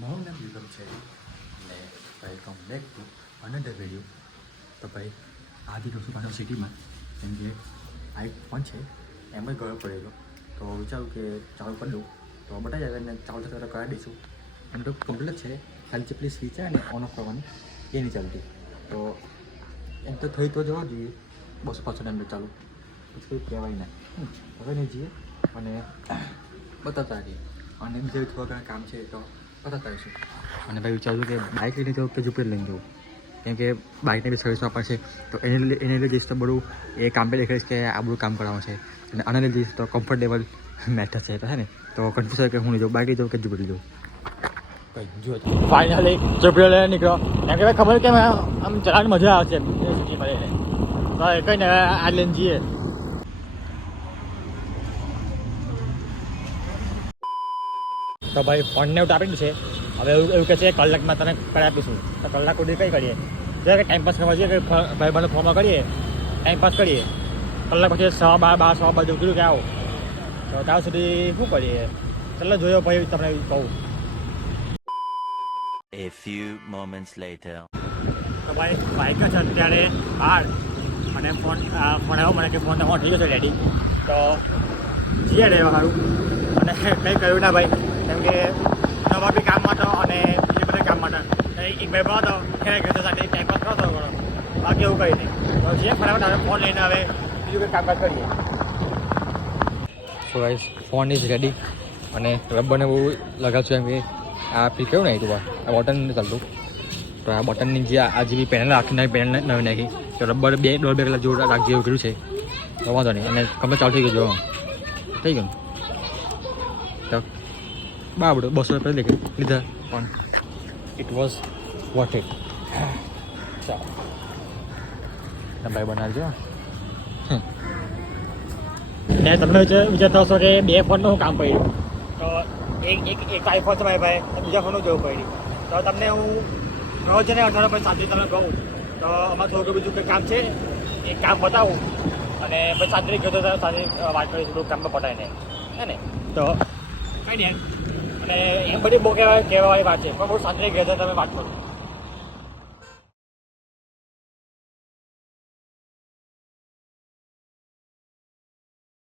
મારું નામ યુગમ છે અને welcome back to another video. તો ભાઈ આથી તો શું પાછો સિટીમાં કેમ કે આ એક ફોન છે એમ જ ગયો પડેલો તો વિચારું કે ચાલુ કરી દઉં તો બતાવી જાય ને ચાલુ થતાં કરાવી દઈશું. એમ તો કમ્પ્લીટ છે, ખાલી જેટલી સ્વિચ છે ને ઓન ઓફ કરવાની એ નહીં ચાલતી. તો એમ તો થઈ તો જવા જોઈએ 200% એમ ચાલુ પછી કંઈ કહેવાય ના. હવે નહીં જઈએ અને બતાવતા રહીએ અને બીજા થોડા ઘણા કામ છે તો બતાવતા રહીશું. અને ભાઈ વિચારું કે બાઇક લઈને જવું કે જુપિટર લઈને જવું કેમ કે બાઇકને બી સર્વિસમાં પડશે તો એને લઈ જઈશ તો બધું એ કામ પર દેખાડીશ કે આ બધું કામ કરવાનું છે અને આને લઈ જઈશ તો કમ્ફર્ટેબલ મેટર છે તો હે ને તો કન્ફ્યુઝ કે હું નહીં જાઉં બાઇક લઈ જાઉં કે જુપિટર જાઉં. કંઈ જો ફાઇનલી જુપિટર લઈને નીકળ્યો એમ કે ખબર કે આમ ચલાવવાની મજા આવે છે કંઈ ને આ લઈને જઈએ. તો ભાઈ ફોનને એવું આપી દીધું છે. હવે એવું કહે છે કલાકમાં તને કરી આપીશું તો કલાક સુધી કંઈ કરીએ જરા ટાઈમપાસ કરવા જઈએ કે ભાઈ મને ફોનમાં કરીએ ટાઈમપાસ કરીએ કલાક પછી 12:30 બાજુ કીધું કે આવો તો ત્યાં સુધી શું કરીએ ચાલો જોયો ભાઈ તમને કહું. A few moments later. તો ભાઈ બાઇક જ અત્યારે બહાર અને ફોન આવ્યો મને કે ફોન તમારો થઈ ગયો છે રેડી તો જઈએ રહેવા સારું અને કંઈ કહ્યું ના ભાઈ કેમ કે નવા બી કામ માટે અને બીજા બધા કામ માટે એક ભાઈ બનો તો ખેડા ગયો સાથે ટાઈમપાસ કરો તો બાકી એવું કંઈ નહીં તો જે ફટાફટ હવે ફોન લઈને હવે બીજું કંઈ કામકાજ કરીએ. So guys phone is ready અને રબરને બહુ લગાવશું એમ કે આ પી કેવું નહીં તું આ બટન નથી ચાલતું તો આ બટનની જે આ જેવી પેનલ આખી નવી પેનલ નવી નાખી તો રબર 2 કલાક જેવું રાખજે એવું કર્યું છે તો વાંધો નહીં અને કમ્પ્લીટ ચાલુ થઈ ગયું જો થઈ ગયું તો બરાબર 200 રૂપિયા લીધા પણ ઇટ વોઝ વોટ ઇટ. ચાલો ભાઈ બનાવજો. ને તમને વિચારતા હશો કે 2 ફોનનું શું કામ પડ્યું તો એક આઈફોન છે મારી ભાઈ બીજા ફોનનું જોવું પડ્યું તો તમને હું રોજ ને 18 પછી સાંજે તમે કહું તો અમારે થોડું બીજું કંઈ કામ છે એ કામ બતાવું અને પછી સાંજે ગયો તો સાંજે વાત કરીશું થોડું કામમાં પટાય ને હે ને તો કંઈ નહીં અને એમ બધી બહુ કહેવાય વાત છે પણ બહુ સાંજે ગયા તમે વાત કરો.